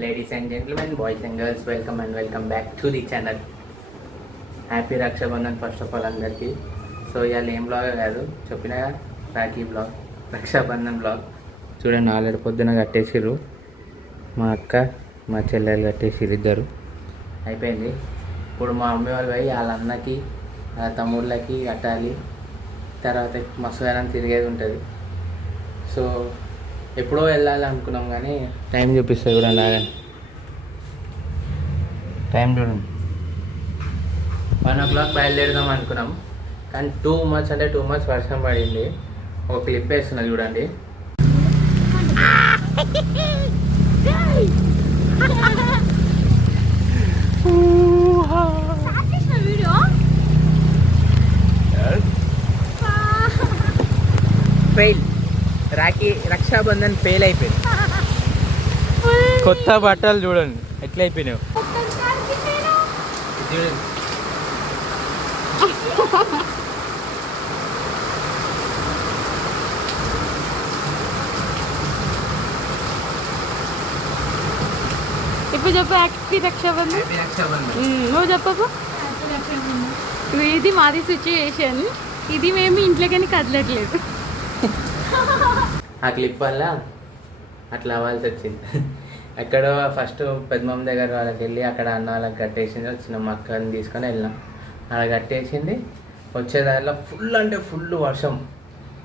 Ladies and gentlemen, boys and girls, welcome back to the channel. Happy Rakshabandhan first of all అందరికీ. So ఇవాళ ఏం blog కాదు, చెప్పినగా rakhi blog, Rakshabandhan blog. చూడండి, already పొద్దున కట్టేసిర్రు. మా అక్క మా చెల్లెలు కట్టేసిర్రు, ఇద్దరు అయిపోయింది. ఇప్పుడు మా మమ్మీ వాళ్ళు పోయి వాళ్ళ అన్నకి వాళ్ళ తమ్ముళ్ళకి కట్టాలి. తర్వాత మస్తు గానం తిరిగేది ఉంటుంది. సో ఎప్పుడో వెళ్ళాలి అనుకున్నాం కానీ టైం చూపిస్తుంది చూడండి. టైం చూడండి, 1 o'clock బయలుదేరుదాం అనుకున్నాం కానీ టూ మచ్ వర్షం పడింది. ఒక క్లిప్ వేస్తున్నా చూడండి. ఫెయిల్, రక్షాబంధన్ ఫెయిల్ అయిపోయింది. కొత్త బట్టలు చూడండి ఎట్లా అయిపోయినావు చూడండి. ఇప్పుడు చెప్పు, హ్యాపీ రక్షాబంధన్. నువ్వు చెప్పు. ఇది మాది సిచ్యువేషన్, ఇది మేము ఇంట్లోకని కదలట్లేదు. ఆ క్లిప్ వల్ల అట్లా అవ్వాల్సి వచ్చింది. ఎక్కడో ఫస్ట్ పెద్దమ్మ దగ్గర వాళ్ళకి వెళ్ళి అక్కడ అన్న వాళ్ళకి కట్టేసింది. వచ్చిన మా అక్కని తీసుకొని వెళ్ళినాం, అలా కట్టేసింది. వచ్చేదారిలో ఫుల్ వర్షం.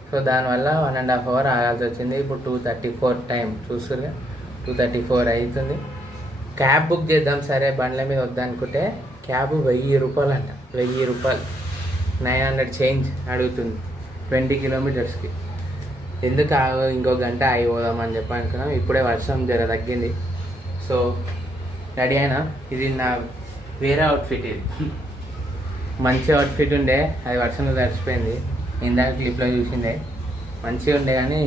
సో దానివల్ల 1.5 hour ఆగాల్సి వచ్చింది. ఇప్పుడు 2:34 టైం చూస్తురుగా, 2:34 అవుతుంది. క్యాబ్ బుక్ చేద్దాం సరే బండ్ల మీద వద్దనుకుంటే క్యాబ్ 1000 రూపాయలు అంట. 1000 రూపాయలు, 900 చేంజ్ అడుగుతుంది 20 kilometers. ఎందుకు ఇంకో గంట అయిపోదామని చెప్పి అనుకున్నాం. ఇప్పుడే వర్షం జర తగ్గింది. సో రెడీ అయినా. ఇది నా వేరే అవుట్ఫిట్. ఇది మంచి అవుట్ఫిట్ ఉండే, అది వర్షంలో తడిచిపోయింది. ఇందాక క్లిప్లో చూసిండే మంచిగా ఉండే కానీ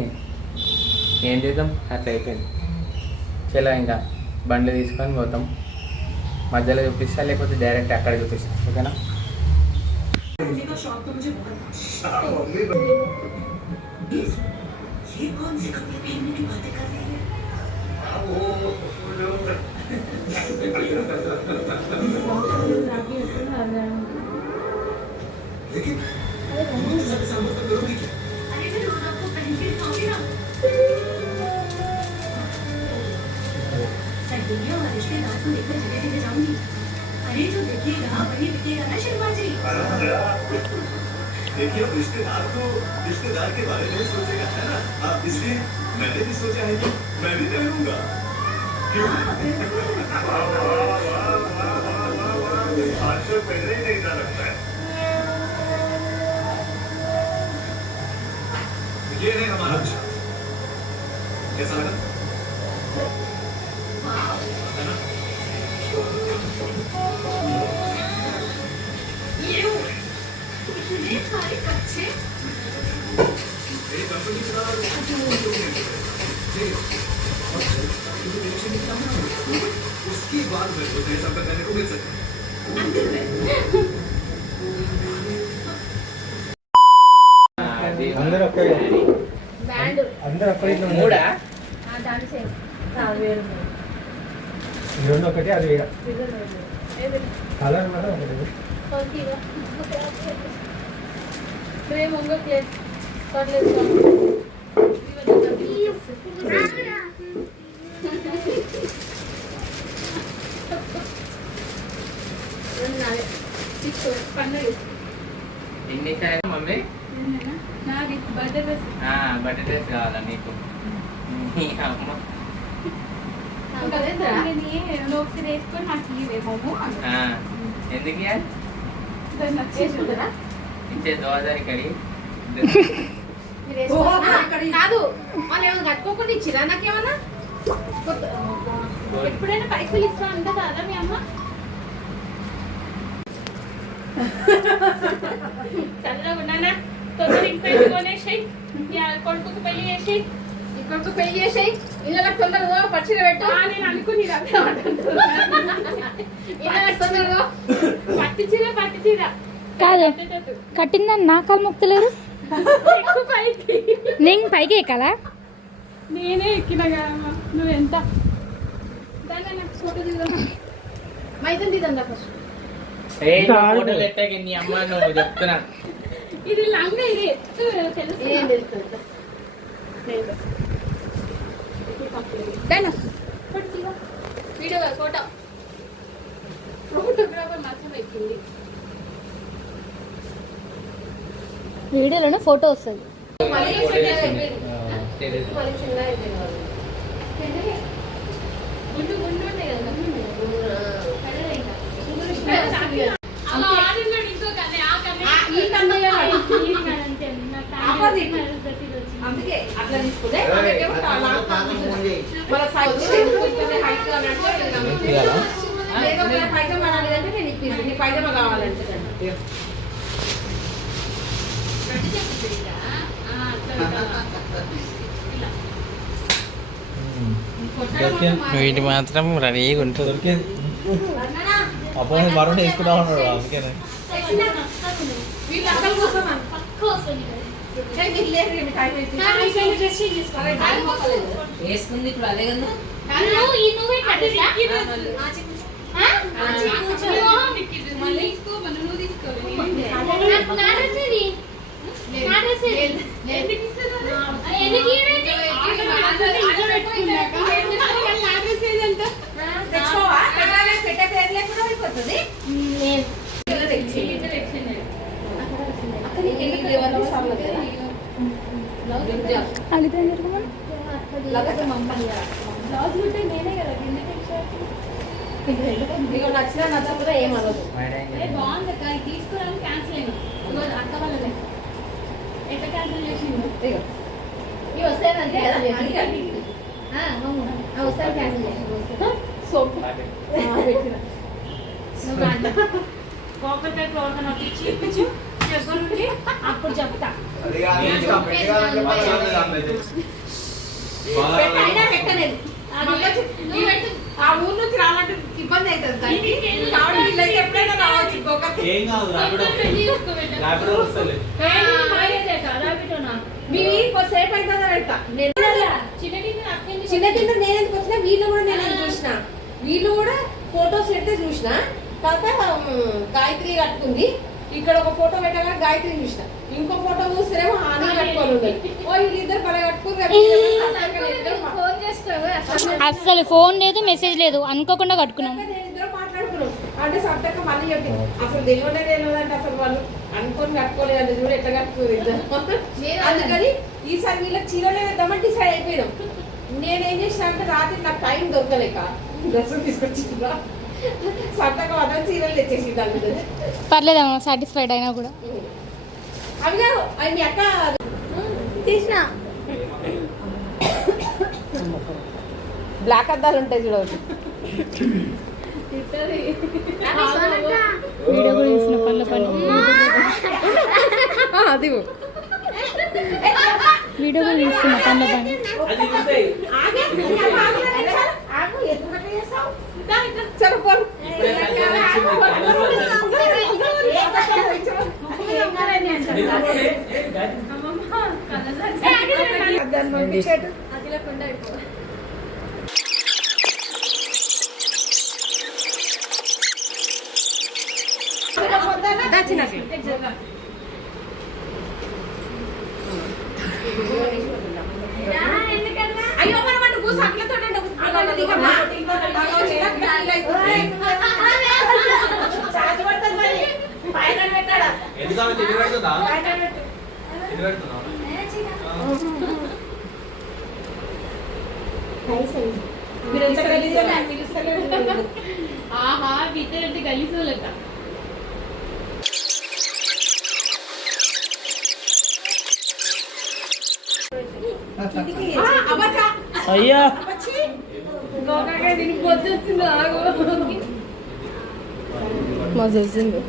ఏం చేద్దాం, అట్లా అయిపోయింది. చలో ఇంకా బండ్లు తీసుకొని పోతాం. మధ్యలో చూపిస్తా, లేకపోతే డైరెక్ట్ అక్కడ చూపిస్తా, ఓకేనా? ये कौन से कपड़े पहनने की बातें कर रही है? लेकिन करोगी क्या? अरे मैं रोज आपको पहन के दिखाऊंगी ना। दुनिया और रिश्तेदार को लेकर जगह जगह जाऊंगी. अरे जो देखिएगा वही दिखेगा ना शर्मा जी. देखिए रिश्तेदार के बारे में सोचेगा है ना, इसलिए मैंने भी सोचा है कि मैं भी पहनूंगा. क्यों? आज तो पहले ही नहीं था लगता है. ये है हमारा कैसा लगा? है ना? ये सारे कच्चे कंपनी का उसकी बात में तो देर संपर्क करने को मिल सकता है. अंदर आपका बैंड अंदर आपका मूड़ा దాని సేమ్ వేరు ఈ రెండు ఒకటి అది వేరే కలర్ కూడా ఒకటి కొద్దిగా రే ముంగ ప్లేట్ కర్లేస్ ఎన్ని కావాలి మమ్మీ? నాది బర్త్డే డ్రెస్ కావాలా నీకు? అమ్మ ఎందుకు ఇచ్చే దోదారి కడి కాదు, వాళ్ళు ఏమైనా కట్టుకోకుండా ఇచ్చిరా నాకేమన్నా? ఎప్పుడైనా పైసలు ఇస్తా అంట కదా మీ అమ్మ? చల్లగా తొందర ఇంటి కొనేసాయి, కొడుకు పెళ్లి చేసి కొడుకు పెళ్లి చేసాయి, ఇళ్ళకి తొందరగా పచ్చిగా పెట్టు. నేను అనుకుని తొందరగా పట్టించిరా కాదు, కట్టిందని నా కాలు మొక్కలేరు. నేను పైకి ఎక్కాలా? నేనే ఎక్కినా కదా. నువ్వెంత ఫోటో దిగుదాం మైతం దిగుదాం ఫస్ట్ ఫోటో పెట్టాక నీ అమ్మ నువ్వు చెప్తున్నా ఇది లంగ ఇది తెలుసు ఏం తెలుసు వీడియో ఫోటో ఫోటోగ్రాఫర్ మాత్రం పెట్టింది వీడియోలోనే ఫోటో వస్తుంది అందుకే అట్లా తీసుకుంటే పైజమా రాలేదంటే నేను ఇప్పింది నీ పైజమా కావాలంటే వీటి మాత్రం రెడీగా ఉంటుంది అప్పుడు మరొకటి వేసుకుంటా ఉన్నాడు అందుకనే వీళ్ళు అక్కడ కూర్చోమని వేసుకుంది ఇప్పుడు అదే కదా నచ్చినా నచ్చకుండా ఏమనదు బాగుంది తీసుకోవడానికి క్యాన్సిల్ అయింది అక్క వాళ్ళనే ఎట్లా క్యాన్సిల్ చేసిండు ఇవి వస్తాయంటే వస్తాయి క్యాన్సిల్ చేసిండు సోపు కాకరకాయ ప్రవర్తన ఇప్పించు చెప్పండి అప్పుడు చెప్తా పెట్టలేదు ఆ ఊరు నుంచి రావాలంటే ఇబ్బంది అవుతుంది కాబట్టి వీళ్ళకి ఎప్పుడైనా రావచ్చు ఏం కాదు మీవి కొద్దిసేపు అవుతుందా పెడతా చిన్న కింద నేను ఎందుకు వచ్చినా వీళ్ళు కూడా నేను చూసిన వీళ్ళు కూడా ఫొటోస్ పెడితే చూసిన కాకపోతే గాయత్రి కట్టుకుంది ఇక్కడ ఒక ఫోటో పెట్టగా గాయత్రి చూసిన ఇంకో ఫోటో చూస్తేనేమో హాని కట్టుకోవాలి ఓ వీళ్ళిద్దరు పల కట్టుకుని అసలు ఫోన్ లేదు మెసేజ్ లేదు అనుకోకుండా కట్టుకున్నాం ఇద్దరు మాట్లాడుకున్నాం అంటే సబ్జెక్ట్ మళ్ళీ చెప్పి అసలు తెలియనే తెలియదంటే అసలు వాళ్ళు అనుకొని కట్టుకోలేదంటే చూడు ఎట్లా కట్టుకోరు ఇద్దరు అందుకని ఈసారి వీళ్ళకి చీరలే వేద్దామని డిసైడ్ అయిపోయినాం నేనేం చేసిన అంటే రాత్రి నాకు టైం దొరకలేక డ్రెస్ తీసుకొచ్చి సత్తగా వద్ద చీరలు తెచ్చేసి పర్లేదమ్మా సాటిస్ఫైడ్ అయినా కూడా అవి గారు అవి మీ అక్క తీసిన బ్లాక్ అద్దాలు ఉంటాయి చూడవచ్చు వీడియో కూడా తీసిన పనుల పని అది వీడియో కూడా తీస్తున్న పనుల పని అయ్యో మనం కూర్చో అట్లతో ఆహా ఇద్దరంటే గలీజు లెక్క అయ్యా దీనికి పొద్దు వచ్చింది మా చేసింది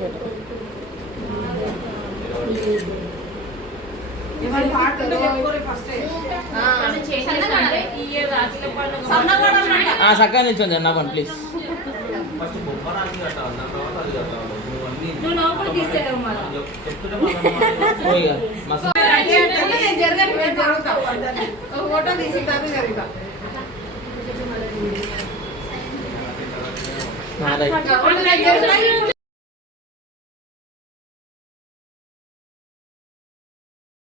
సక్క నిల్చోండి అన్న వన్ ప్లీజ్ ఫస్ట్ బొమ్మ రాసి కట్టాలి దాని తర్వాత అది కట్టాలి నువ్వు అన్ని నువ్వు లోపల తీసేయడం చెప్తుంటే ఫోటో తీసి జరుగుతా రైట్. అట్లా